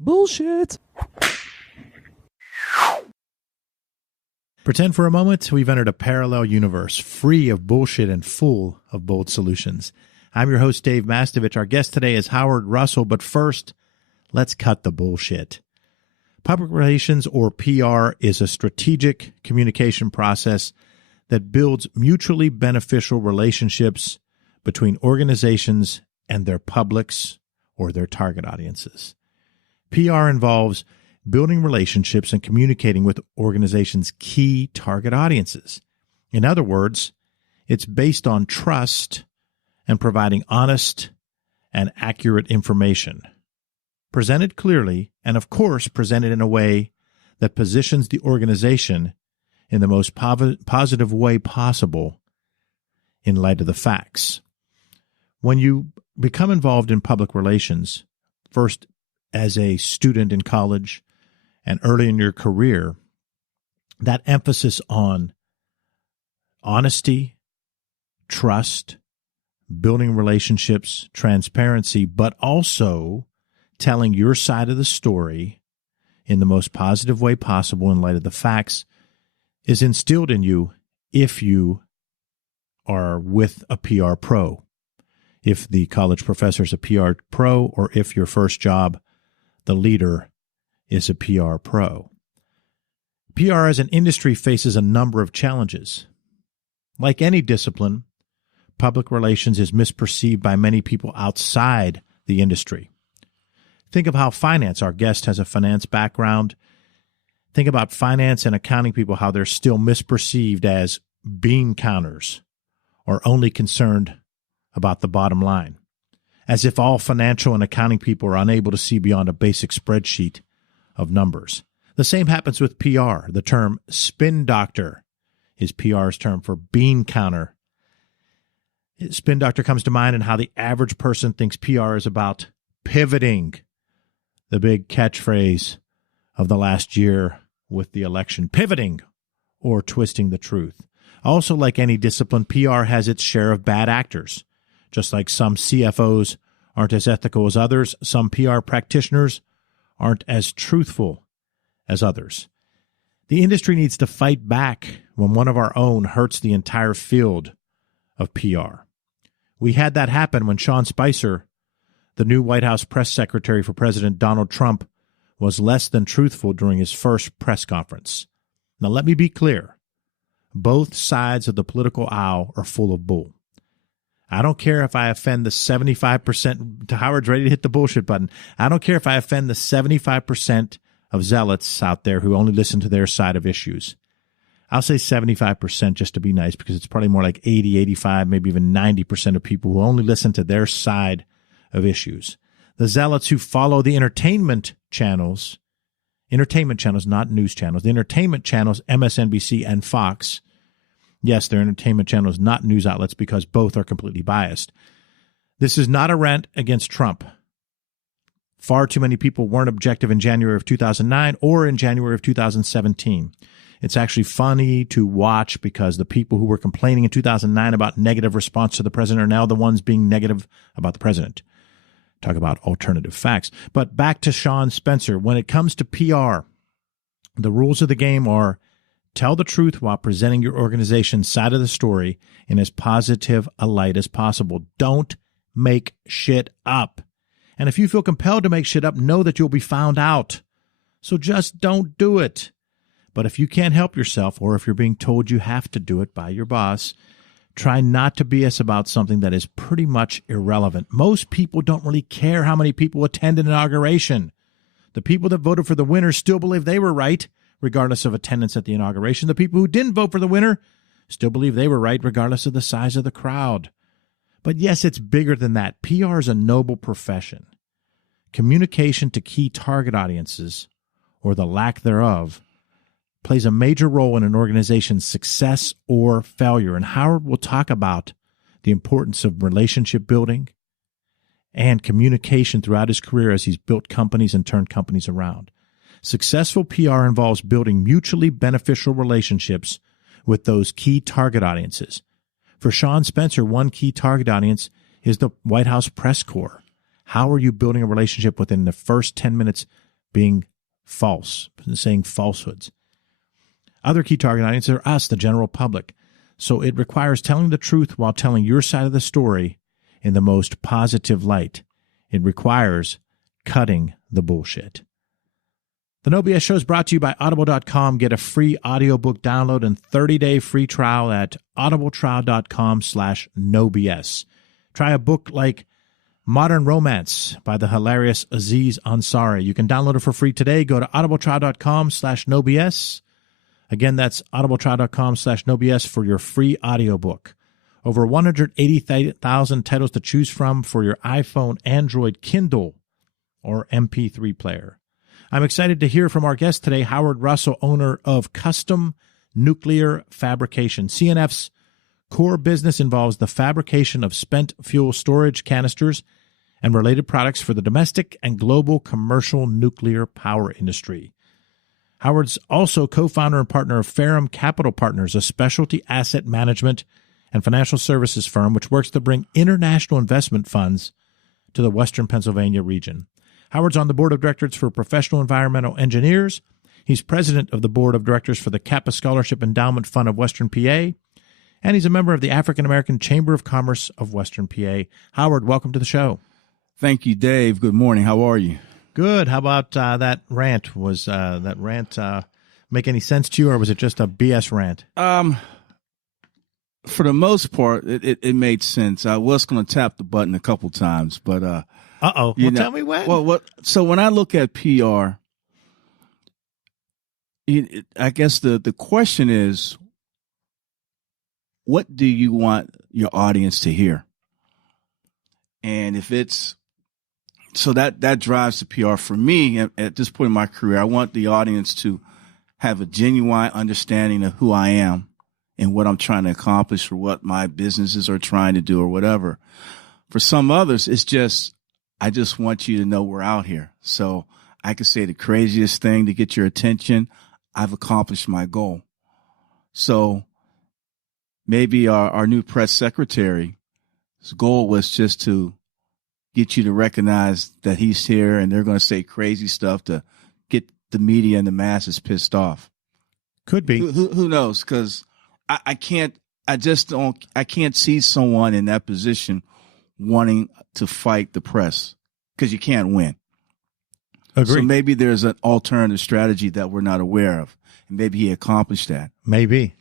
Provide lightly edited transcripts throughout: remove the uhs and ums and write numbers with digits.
Bullshit. Pretend for a moment we've entered a parallel universe, free of bullshit and full of bold solutions. I'm your host, Dave Mastovich. Our guest today is Howard Russell, but first, let's cut the bullshit. Public relations, or PR, is a strategic communication process that builds mutually beneficial relationships between organizations and their publics or their target audiences. PR involves building relationships and communicating with organizations' key target audiences. In other words, it's based on trust and providing honest and accurate information, presented clearly, and of course presented in a way that positions the organization in the most positive way possible in light of the facts. When you become involved in public relations, first as a student in college and early in your career, that emphasis on honesty, trust, building relationships, transparency, but also telling your side of the story in the most positive way possible in light of the facts is instilled in you if you are with a PR pro. If the college professor is a PR pro, or if your first job, the leader, is a PR pro. PR as an industry faces a number of challenges. Like any discipline, public relations is misperceived by many people outside the industry. Think of how finance, our guest has a finance background. Think about finance and accounting people, how they're still misperceived as bean counters or only concerned about the bottom line, as if all financial and accounting people are unable to see beyond a basic spreadsheet of numbers. The same happens with PR. The term spin doctor is PR's term for bean counter. Spin doctor comes to mind, and how the average person thinks PR is about pivoting, the big catchphrase of the last year with the election, pivoting or twisting the truth. Also, like any discipline, PR has its share of bad actors. Just like some CFOs aren't as ethical as others, some PR practitioners aren't as truthful as others. The industry needs to fight back when one of our own hurts the entire field of PR. We had that happen when Sean Spicer, the new White House press secretary for President Donald Trump, was less than truthful during his first press conference. Now, let me be clear. Both sides of the political aisle are full of bull. I don't care if I offend the 75%. Howard's ready to hit the bullshit button. I don't care if I offend the 75% of zealots out there who only listen to their side of issues. I'll say 75% just to be nice, because it's probably more like 80, 85, maybe even 90% of people who only listen to their side of issues. The zealots who follow the entertainment channels, not news channels, the entertainment channels, MSNBC and Fox. Yes, they're entertainment channels, not news outlets, because both are completely biased. This is not a rant against Trump. Far too many people weren't objective in January of 2009 or in January of 2017. It's actually funny to watch, because the people who were complaining in 2009 about negative response to the president are now the ones being negative about the president. Talk about alternative facts. But back to Sean Spicer. When it comes to PR, the rules of the game are tell the truth while presenting your organization's side of the story in as positive a light as possible. Don't make shit up. And if you feel compelled to make shit up, know that you'll be found out. So just don't do it. But if you can't help yourself, or if you're being told you have to do it by your boss, try not to BS about something that is pretty much irrelevant. Most people don't really care how many people attend an inauguration. The people that voted for the winner still believe they were right, regardless of attendance at the inauguration. The people who didn't vote for the winner still believe they were right, regardless of the size of the crowd. But yes, it's bigger than that. PR is a noble profession. Communication to key target audiences, or the lack thereof, plays a major role in an organization's success or failure. And Howard will talk about the importance of relationship building and communication throughout his career as he's built companies and turned companies around. Successful PR involves building mutually beneficial relationships with those key target audiences. For Sean Spicer, one key target audience is the White House press corps. How are you building a relationship within the first 10 minutes being false, saying falsehoods. Other key target audiences are us, the general public. So it requires telling the truth while telling your side of the story in the most positive light. It requires cutting the bullshit. The No BS Show is brought to you by Audible.com. Get a free audiobook download and 30-day free trial at audibletrial.com/nobs. Try a book like Modern Romance by the hilarious Aziz Ansari. You can download it for free today. Go to audibletrial.com/nobs. Again, that's audibletrial.com/nobs for your free audiobook. Over 180,000 titles to choose from for your iPhone, Android, Kindle, or MP3 player. I'm excited to hear from our guest today, Howard Russell, owner of Custom Nuclear Fabrication. CNF's core business involves the fabrication of spent fuel storage canisters and related products for the domestic and global commercial nuclear power industry. Howard's also co-founder and partner of Ferrum Capital Partners, a specialty asset management and financial services firm which works to bring international investment funds to the Western Pennsylvania region. Howard's on the board of directors for Professional Environmental Engineers. He's president of the board of directors for the Kappa Scholarship Endowment Fund of Western PA, and he's a member of the African American Chamber of Commerce of Western PA. Howard, welcome to the show. Thank you, Dave. Good morning. How are you? Good. How about that rant? Was that rant make any sense to you, or was it just a BS rant? For the most part, it made sense. I was going to tap the button a couple times, but Well, tell me when. Well, so when I look at PR, I guess the question is, what do you want your audience to hear? And if it's so that drives the PR for me at this point in my career. I want the audience to have a genuine understanding of who I am and what I'm trying to accomplish or what my businesses are trying to do or whatever. For some others, it's just, I just want you to know we're out here. So I could say the craziest thing to get your attention. I've accomplished my goal. So maybe our new press secretary's goal was just to get you to recognize that he's here, and they're going to say crazy stuff to get the media and the masses pissed off. Could be. Who knows? Because I can't see someone in that position wanting to fight the press because you can't win. Agreed. So maybe there's an alternative strategy that we're not aware of, and maybe he accomplished that. Maybe.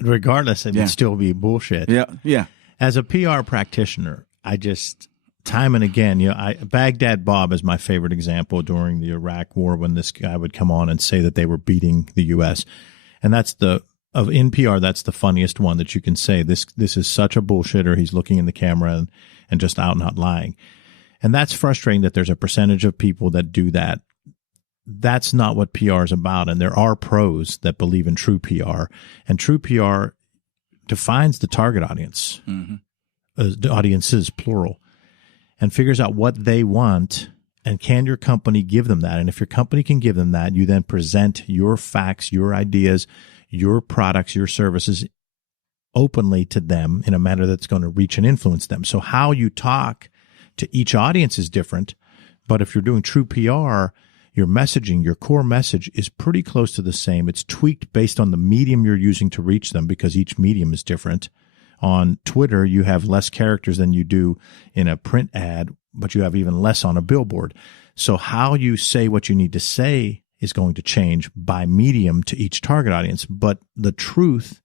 Regardless, it would still be bullshit. Yeah. As a PR practitioner, I just, time and again, Baghdad Bob is my favorite example during the Iraq War when this guy would come on and say that they were beating the U.S. And that's in PR, that's the funniest one that you can say. This is such a bullshitter. He's looking in the camera and just out and out lying. And that's frustrating that there's a percentage of people that do that. That's not what PR is about. And there are pros that believe in true PR. And true PR defines the target audience, the audiences, plural, and figures out what they want. And can your company give them that? And if your company can give them that, you then present your facts, your ideas, your products, your services openly to them in a manner that's going to reach and influence them. So how you talk to each audience is different. But if you're doing true PR, your messaging, your core message is pretty close to the same. It's tweaked based on the medium you're using to reach them because each medium is different. On Twitter, you have less characters than you do in a print ad, but you have even less on a billboard. So how you say what you need to say is going to change by medium to each target audience. But the truth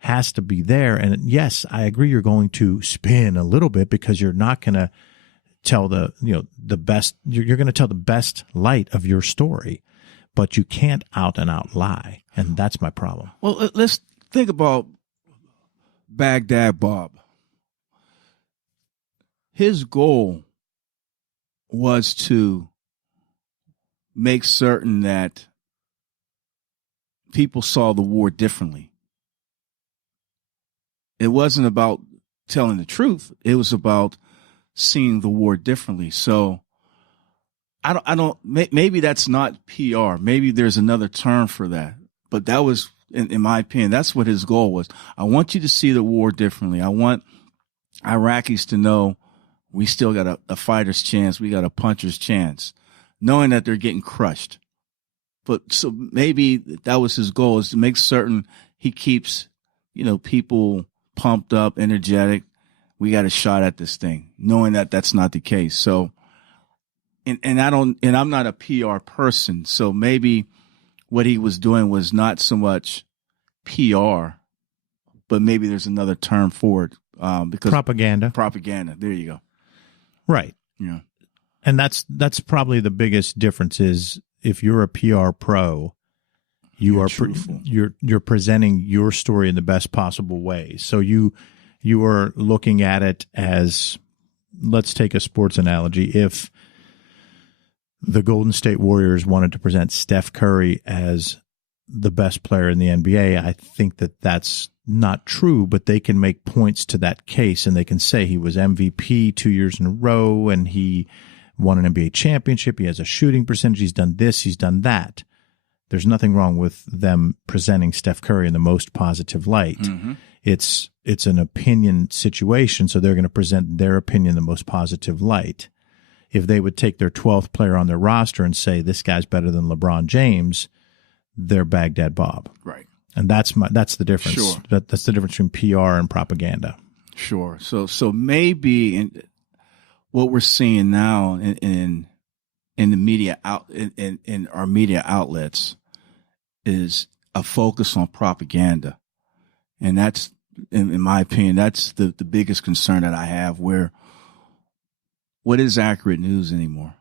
has to be there. And yes, I agree you're going to spin a little bit because you're not going to tell the best, you're going to tell the best light of your story, but you can't out and out lie. And that's my problem. Well, let's think about Baghdad Bob. His goal was to make certain that people saw the war differently. It wasn't about telling the truth. It was about seeing the war differently. So maybe that's not PR. Maybe there's another term for that. But that was, in my opinion, that's what his goal was. I want you to see the war differently. I want Iraqis to know we still got a fighter's chance. We got a puncher's chance. knowing that they're getting crushed. But so maybe that was his goal, is to make certain he keeps, people pumped up, energetic. We got a shot at this thing, knowing that that's not the case. So, and I'm not a PR person. So maybe what he was doing was not so much PR, but maybe there's another term for it. Because propaganda. There you go. Right. Yeah. And that's probably the biggest difference is if you're a PR pro, you're truthful. You're presenting your story in the best possible way. So you are looking at it as, let's take a sports analogy. If the Golden State Warriors wanted to present Steph Curry as the best player in the NBA, I think that that's not true, but they can make points to that case, and they can say he was MVP 2 years in a row, and he won an NBA championship. He has a shooting percentage. He's done this. He's done that. There's nothing wrong with them presenting Steph Curry in the most positive light. Mm-hmm. It's an opinion situation, so they're going to present their opinion in the most positive light. If they would take their 12th player on their roster and say, this guy's better than LeBron James, they're Baghdad Bob. Right. And that's the difference. Sure. That's the difference between PR and propaganda. Sure. So maybe what we're seeing now in the media in our media outlets is a focus on propaganda. And that's, in my opinion, that's the biggest concern that I have, where what is accurate news anymore?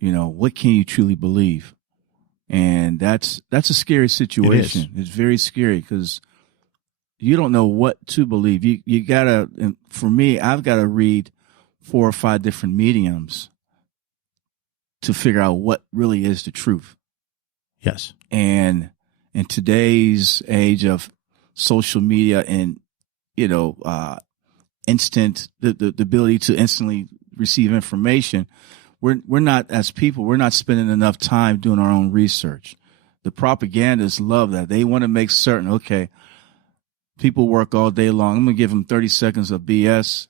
What can you truly believe? And that's a scary situation. It's very scary because you don't know what to believe. You gotta, and for me, I've got to read 4 or 5 different mediums to figure out what really is the truth. Yes. And in today's age of social media and, instant, the ability to instantly receive information, we're not, as people, we're not spending enough time doing our own research. The propagandists love that. They want to make certain, okay, people work all day long. I'm going to give them 30 seconds of BS,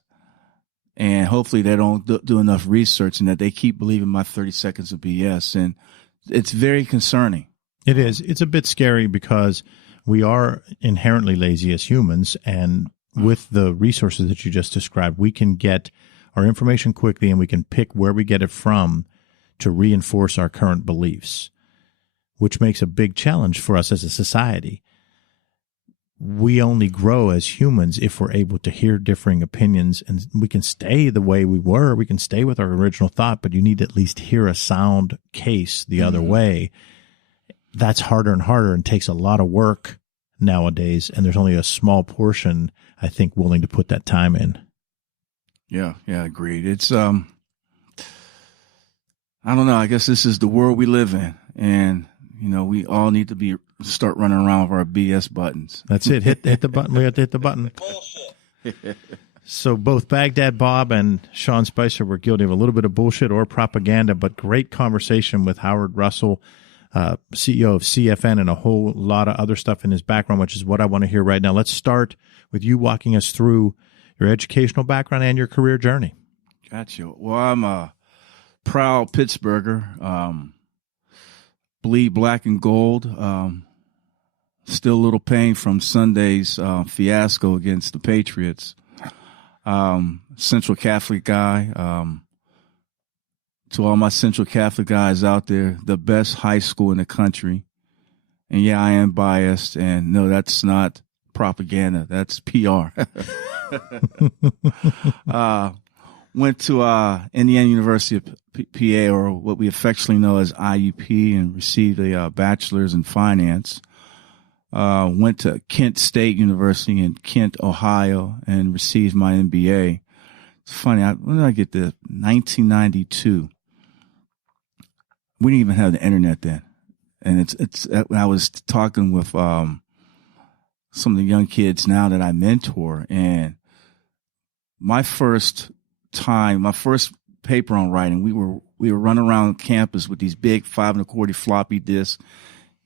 and hopefully they don't do enough research and that they keep believing my 30 seconds of BS. And it's very concerning. It is. It's a bit scary because we are inherently lazy as humans, and with the resources that you just described, we can get our information quickly and we can pick where we get it from to reinforce our current beliefs, which makes a big challenge for us as a society. We only grow as humans if we're able to hear differing opinions, and we can stay the way we were. We can stay with our original thought, but you need to at least hear a sound case the other way. That's harder and harder and takes a lot of work nowadays, and there's only a small portion, I think, willing to put that time in. Yeah, agreed. It's I don't know. I guess this is the world we live in, and we all need to start running around with our BS buttons. That's it. Hit the button. We have to hit the button. So both Baghdad Bob and Sean Spicer were guilty of a little bit of bullshit or propaganda, but great conversation with Howard Russell, CEO of CFN, and a whole lot of other stuff in his background, which is what I want to hear right now. Let's start with you walking us through your educational background and your career journey. Gotcha. Well, I'm a proud Pittsburgher. Bleed black and gold. Still a little pain from Sunday's fiasco against the Patriots. Central Catholic guy. To all my Central Catholic guys out there, the best high school in the country. And yeah, I am biased. And no, that's not propaganda. That's PR. Went to Indiana University of PA, or what we affectionately know as IUP, and received a bachelor's in finance. Went to Kent State University in Kent, Ohio, and received my MBA. It's funny. When did I get this? 1992. We didn't even have the internet then, and I was talking with some of the young kids now that I mentor, and my first paper on writing, we were running around campus with these big 5 1/4 floppy disks.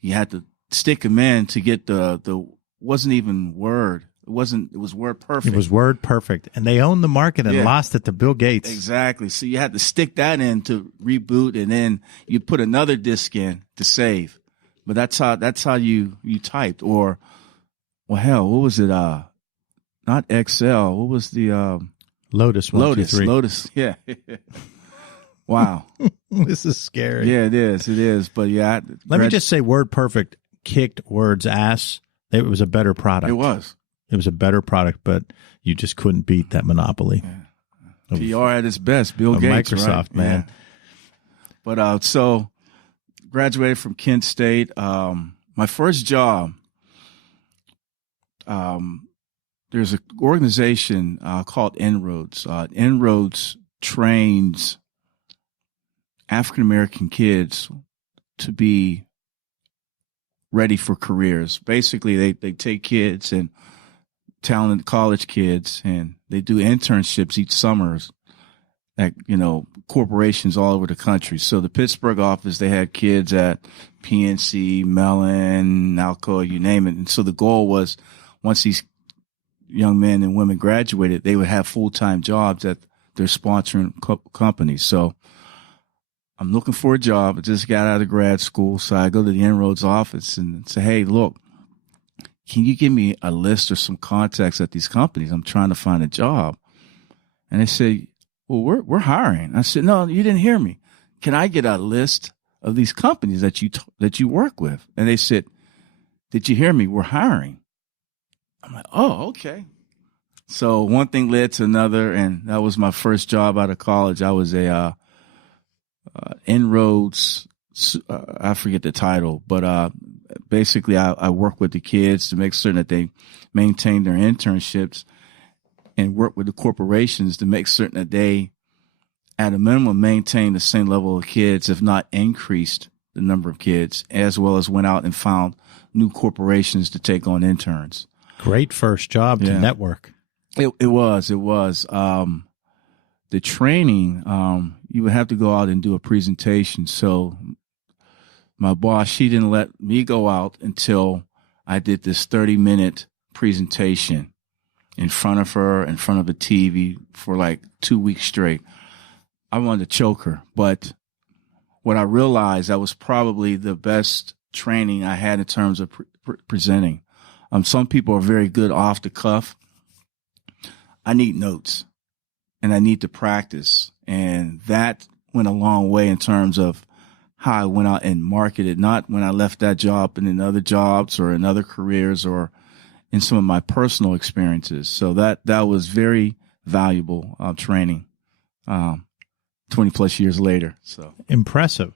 You had to stick them in to get the wasn't even Word. wasn't. It was word perfect. It was word perfect, and they owned the market and lost it to Bill Gates. Exactly. So you had to stick that in to reboot, and then you put another disc in to save. But that's how you typed. Or, well, hell, what was it? Not Excel. What was the Lotus 123. Lotus. Yeah. Wow. This is scary. Yeah, it is. But yeah, let me just say, word perfect kicked Word's ass. It was a better product. It was a better product, but you just couldn't beat that monopoly. Yeah. PR at its best. Bill Gates, Microsoft, right? man. Yeah. But so graduated from Kent State. My first job. There's an organization called En-ROADS. En-ROADS trains African American kids to be ready for careers. Basically, they take kids and talented college kids, and they do internships each summer at corporations all over the country. So the Pittsburgh office, they had kids at PNC, Mellon, Alcoa, you name it. And so the goal was, once these young men and women graduated, they would have full-time jobs at their sponsoring companies. So I'm looking for a job. I just got out of grad school. So I go to the En-ROADS office and say, hey, look, can you give me a list or some contacts at these companies? I'm trying to find a job. And they say, well, we're hiring. I said, no, you didn't hear me. Can I get a list of these companies that you work with? And they said, did you hear me? We're hiring. I'm like, oh, okay. So one thing led to another, and that was my first job out of college. I was a En-ROADS, I forget the title, but basically I work with the kids to make certain that they maintain their internships, and work with the corporations to make certain that they, at a minimum, maintain the same level of kids, if not increased the number of kids, as well as went out and found new corporations to take on interns. Great first job to network. It was. The training, you would have to go out and do a presentation. So my boss, she didn't let me go out until I did this 30-minute presentation in front of her, in front of a TV for like 2 weeks straight. I wanted to choke her. But what I realized, that was probably the best training I had in terms of presenting. Some people are very good off the cuff. I need notes, and I need to practice. And that went a long way in terms of how I went out and marketed, not when I left that job, but in other jobs or in other careers or in some of my personal experiences. So that was very valuable training 20 plus years later. So impressive.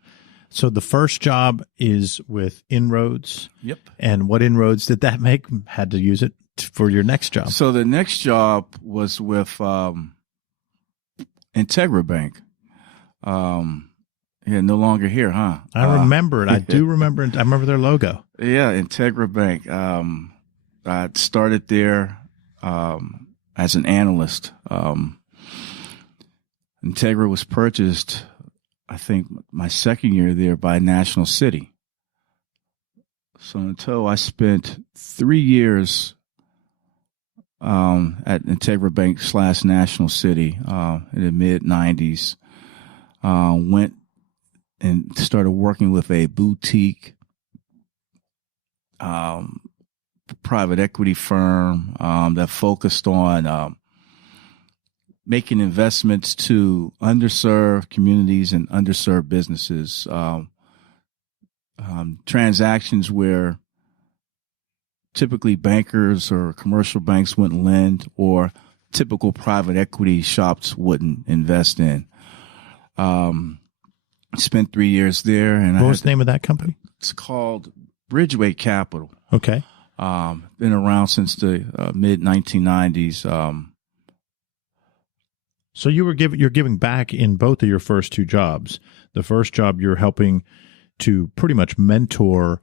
So the first job is with En-ROADS. Yep. And what En-ROADS did that make? Had to use it for your next job. So the next job was with Integra Bank. Yeah, no longer here, huh? I remember it. I do remember it. I remember their logo. Yeah, Integra Bank. I started there as an analyst. Integra was purchased, I think, my second year there by National City. So in total, I spent 3 years at Integra Bank / National City in the mid-'90s. Went and started working with a boutique private equity firm that focused on making investments to underserved communities and underserved businesses. Transactions where typically bankers or commercial banks wouldn't lend, or typical private equity shops wouldn't invest in. Spent 3 years there. And what was the name of that company? It's called Bridgeway Capital. Okay. Been around since the mid-1990s. So you're giving back in both of your first two jobs. The first job, you're helping to pretty much mentor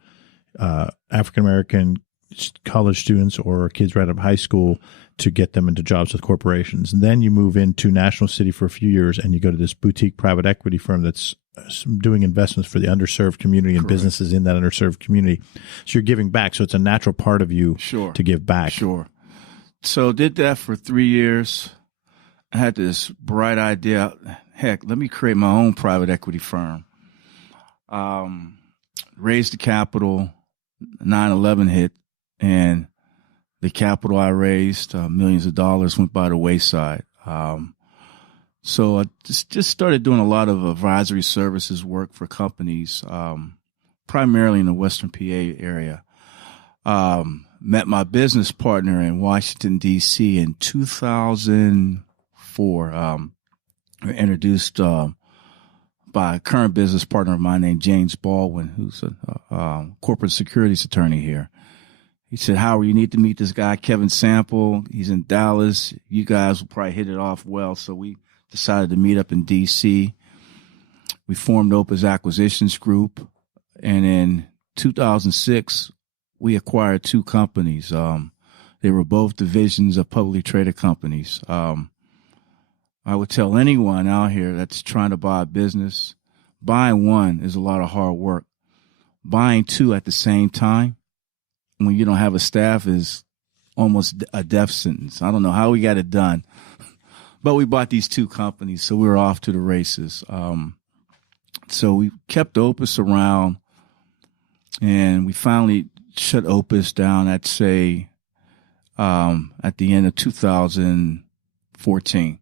African-American college students or kids right out of high school to get them into jobs with corporations. And then you move into National City for a few years, and you go to this boutique private equity firm that's doing investments for the underserved community and businesses in that underserved community. So you're giving back. So it's a natural part of you to give back. Sure. So did that for 3 years. I had this bright idea. Heck, let me create my own private equity firm. Raised the capital, 9/11 hit, and the capital I raised, millions of dollars, went by the wayside. So I just started doing a lot of advisory services work for companies, primarily in the Western PA area. Met my business partner in Washington, D.C. in 2004. Introduced by a current business partner of mine named James Baldwin, who's a corporate securities attorney here. He said, Howard, you need to meet this guy, Kevin Sample. He's in Dallas. You guys will probably hit it off well. So we decided to meet up in D.C. We formed Opus Acquisitions Group. And in 2006, we acquired 2 companies. They were both divisions of publicly traded companies. I would tell anyone out here that's trying to buy a business, buying one is a lot of hard work. Buying 2 at the same time, when you don't have a staff, is almost a death sentence. I don't know how we got it done, but we bought these 2 companies, so we were off to the races. So we kept Opus around, and we finally shut Opus down at, say, at the end of 2014.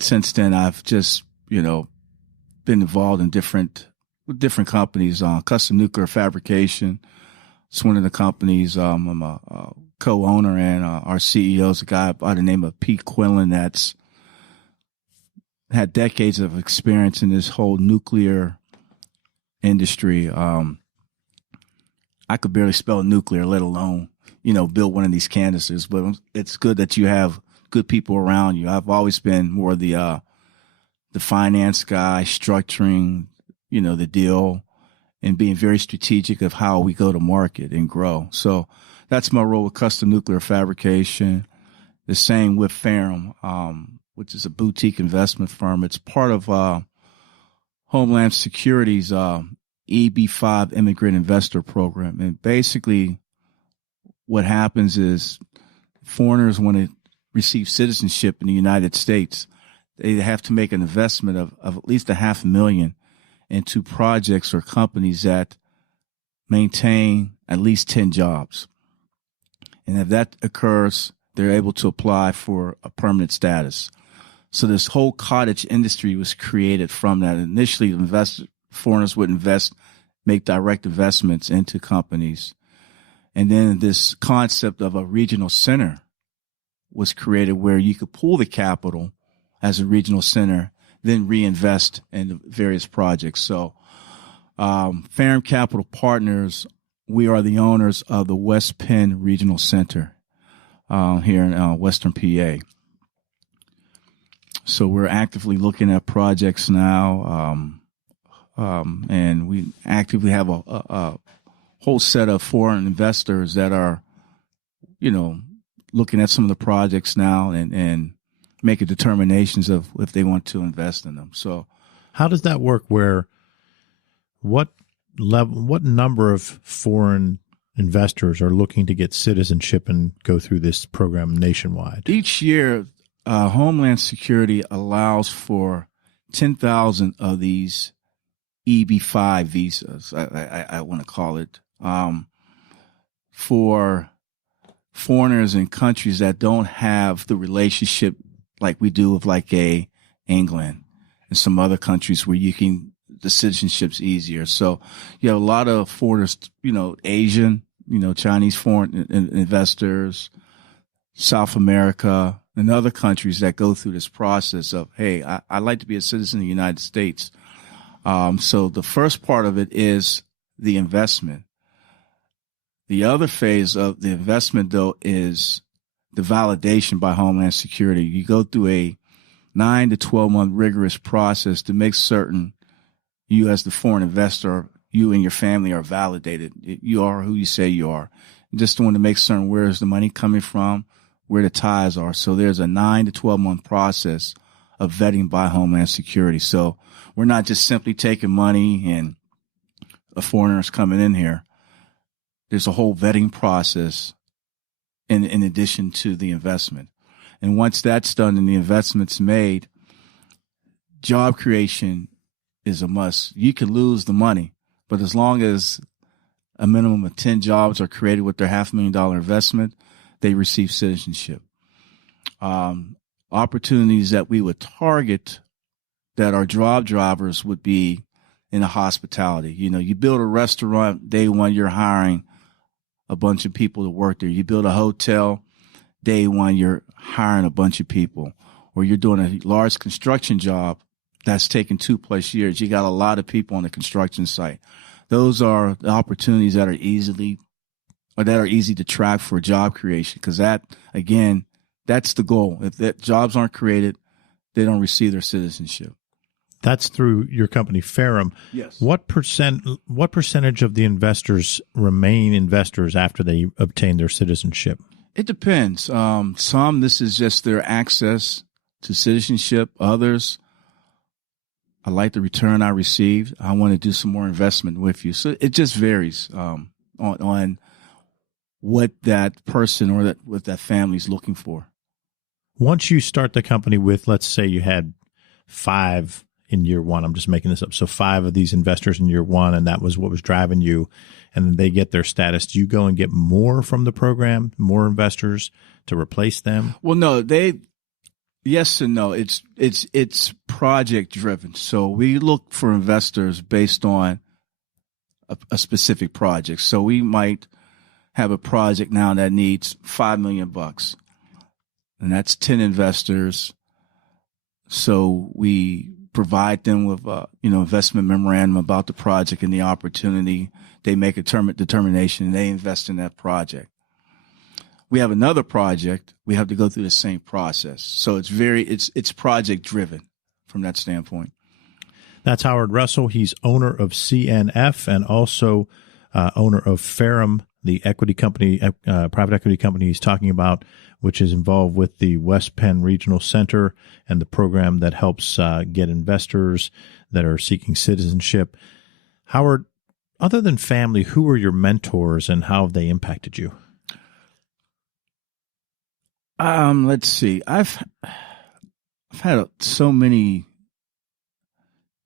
Since then, I've just, been involved in different companies. Custom Nuclear Fabrication, it's one of the companies. I'm a co-owner, and our CEO is a guy by the name of Pete Quillen that's had decades of experience in this whole nuclear industry. I could barely spell nuclear, let alone, build one of these canisters, but it's good that you have good people around you. I've always been more the finance guy, structuring, the deal, and being very strategic of how we go to market and grow. So that's my role with Custom Nuclear Fabrication. The same with Ferrum, which is a boutique investment firm. It's part of Homeland Security's EB-5 Immigrant Investor Program. And basically what happens is foreigners want to receive citizenship in the United States. They have to make an investment of at least $500,000 into projects or companies that maintain at least 10 jobs. And if that occurs, they're able to apply for a permanent status. So this whole cottage industry was created from that. Initially, foreigners would make direct investments into companies. And then this concept of a regional center was created where you could pool the capital as a regional center, then reinvest in various projects. So Ferrum Capital Partners, we are the owners of the West Penn Regional Center here in Western PA. So we're actively looking at projects now, and we actively have a whole set of foreign investors that are, looking at some of the projects now and making determinations of if they want to invest in them. So how does that work? What number of foreign investors are looking to get citizenship and go through this program nationwide? Each year, Homeland Security allows for 10,000 of these EB-5 visas, I want to call it, for foreigners in countries that don't have the relationship like we do with like England and some other countries where the citizenship's easier. So you have a lot of foreigners, Asian, Chinese foreign investors, South America, and other countries that go through this process of, hey, I'd like to be a citizen of the United States. So the first part of it is the investment. The other phase of the investment, though, is the validation by Homeland Security. You go through a 9 to 12 month rigorous process to make certain you, as the foreign investor, you and your family are validated. You are who you say you are. Just want to make certain where is the money coming from, where the ties are. So there's a 9 to 12 month process of vetting by Homeland Security. So we're not just simply taking money and a foreigner's coming in here. There's a whole vetting process in addition to the investment. And once that's done and the investment's made, job creation is a must. You can lose the money, but as long as a minimum of 10 jobs are created with their $500,000 investment, they receive citizenship. Opportunities that we would target that are job drivers would be in the hospitality. You build a restaurant, day one, you're hiring a bunch of people to work there. You build a hotel, day one, you're hiring a bunch of people. Or you're doing a large construction job that's taken 2+ years. You got a lot of people on the construction site. Those are the opportunities that are easy to track for job creation, because that, again, that's the goal. If that jobs aren't created, they don't receive their citizenship. That's through your company, Ferrum. Yes. What percentage of the investors remain investors after they obtain their citizenship? It depends. Some, this is just their access to citizenship. Others, I like the return I received. I want to do some more investment with you. So it just varies on what that person or what that family is looking for. Once you start the company with, let's say you had 5 in year one, I'm just making this up. So 5 of these investors in year one, and that was what was driving you, and then they get their status. Do you go and get more from the program, more investors to replace them? Well, no, yes and no. It's project driven. So we look for investors based on a specific project. So we might have a project now that needs $5 million, and that's 10 investors. So we provide them with investment memorandum about the project and the opportunity. They make a determination and they invest in that project. We have another project, we have to go through the same process. So it's project driven from that standpoint. That's Howard Russell. He's owner of CNF and also owner of Ferrum, the equity company, private equity company he's talking about, which is involved with the West Penn Regional Center and the program that helps get investors that are seeking citizenship. Howard, other than family, who are your mentors and how have they impacted you? Let's see. I've had so many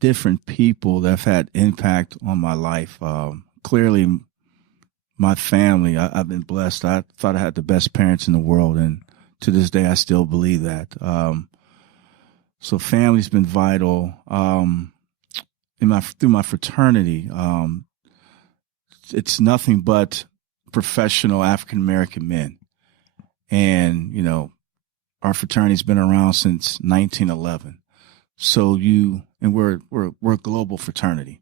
different people that have had impact on my life. Clearly, my family, I've been blessed. I thought I had the best parents in the world, and to this day, I still believe that. So family's been vital. Through my fraternity, it's nothing but professional African-American men. And, our fraternity's been around since 1911. So we're a global fraternity.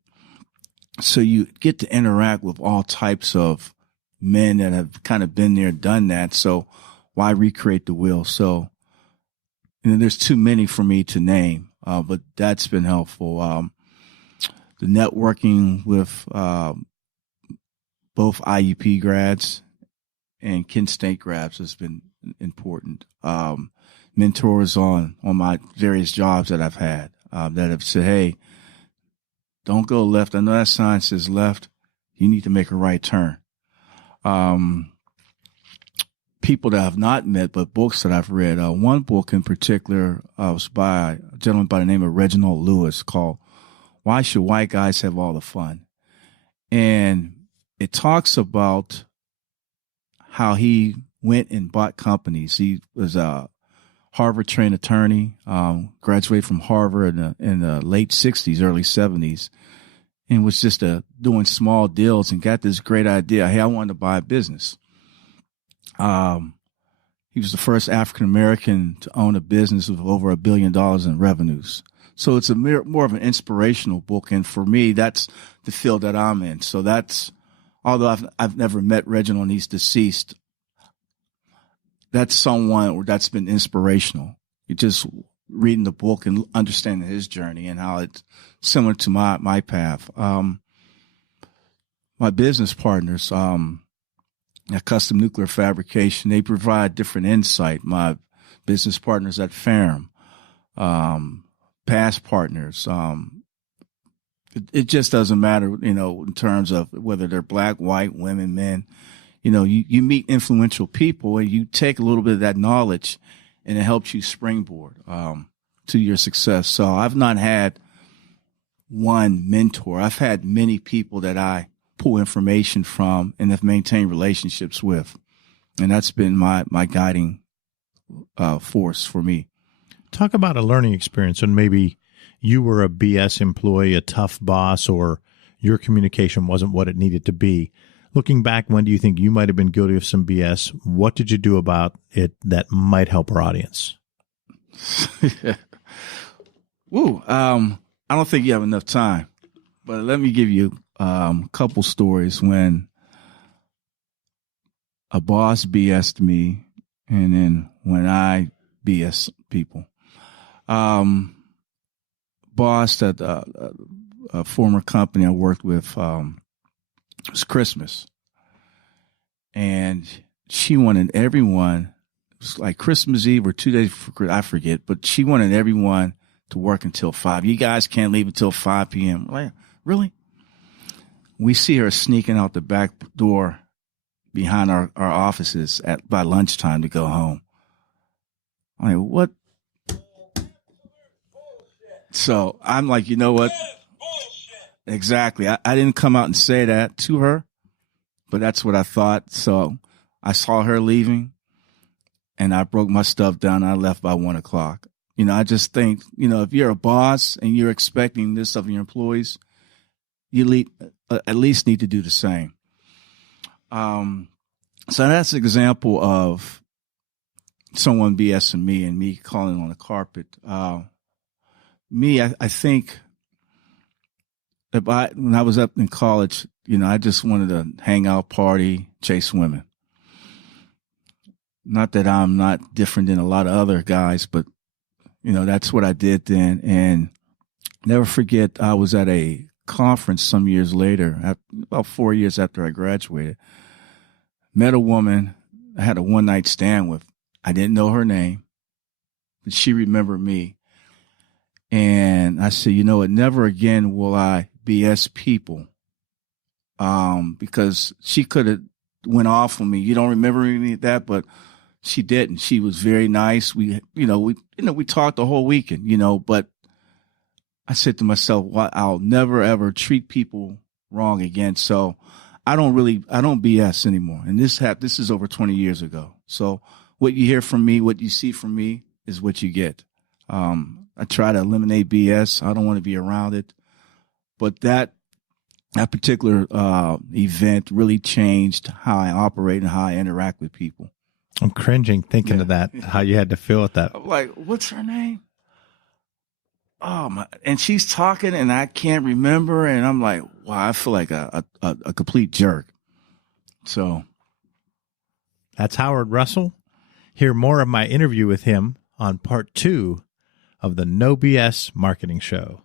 So you get to interact with all types of men that have kind of been there, done that. So why recreate the wheel? So, there's too many for me to name, but that's been helpful. The networking with both IUP grads and Kent State grads has been important. Mentors on my various jobs that I've had that have said, hey, don't go left. I know that sign says left. You need to make a right turn. People that I've not met, but books that I've read. One book in particular was by a gentleman by the name of Reginald Lewis called Why Should White Guys Have All the Fun? And it talks about how he went and bought companies. He was a Harvard-trained attorney, graduated from Harvard in the late 60s, early 70s, and was just doing small deals and got this great idea. Hey, I wanted to buy a business. He was the first African-American to own a business with over $1 billion in revenues. So it's more of an inspirational book. And for me, that's the field that I'm in. So although I've never met Reginald and he's deceased, that's someone that's been inspirational. You just reading the book and understanding his journey and how it's similar to my path. My business partners, at Custom Nuclear Fabrication, they provide different insight. My business partners at Ferrum, past partners, it just doesn't matter, in terms of whether they're black, white, women, men. you meet influential people and you take a little bit of that knowledge and it helps you springboard to your success. So I've not had one mentor. I've had many people that I pull information from and have maintained relationships with. And that's been my guiding force for me. Talk about a learning experience when maybe you were a BS employee, a tough boss, or your communication wasn't what it needed to be. Looking back, when do you think you might have been guilty of some BS? What did you do about it that might help our audience? Ooh, I don't think you have enough time, but let me give you a couple stories when a boss BS'd me and then when I BS people. Boss at a former company I worked with, it was Christmas. And she wanted everyone, it was like Christmas Eve or 2 days before, I forget, but she wanted everyone to work until 5. You guys can't leave until 5 p.m. Like, really? We see her sneaking out the back door behind our offices by lunchtime to go home. I'm like, what? So I'm like, you know what? Exactly. I didn't come out and say that to her, but that's what I thought. So I saw her leaving and I broke my stuff down and I left by 1 o'clock. I just think, if you're a boss and you're expecting this of your employees, you at least need to do the same. So that's an example of someone BSing me and me calling on the carpet. I think when I was up in college, I just wanted to hang out, party, chase women. Not that I'm not different than a lot of other guys, but, that's what I did then. And never forget, I was at a conference some years later, about 4 years after I graduated. Met a woman I had a one-night stand with. I didn't know her name, but she remembered me. And I said, never again will I BS people, because she could have went off on me. You don't remember any of that, but she didn't. She was very nice. We talked the whole weekend, but I said to myself, well, I'll never ever treat people wrong again. So I don't BS anymore. And this is over 20 years ago. So what you hear from me, what you see from me is what you get. I try to eliminate BS. I don't want to be around it. But that particular event really changed how I operate and how I interact with people. I'm cringing thinking of that, how you had to feel with that. I'm like, what's her name? Oh my! And she's talking, and I can't remember. And I'm like, wow, I feel like a complete jerk. So that's Howard Russell. Hear more of my interview with him on part 2 of the No BS Marketing Show.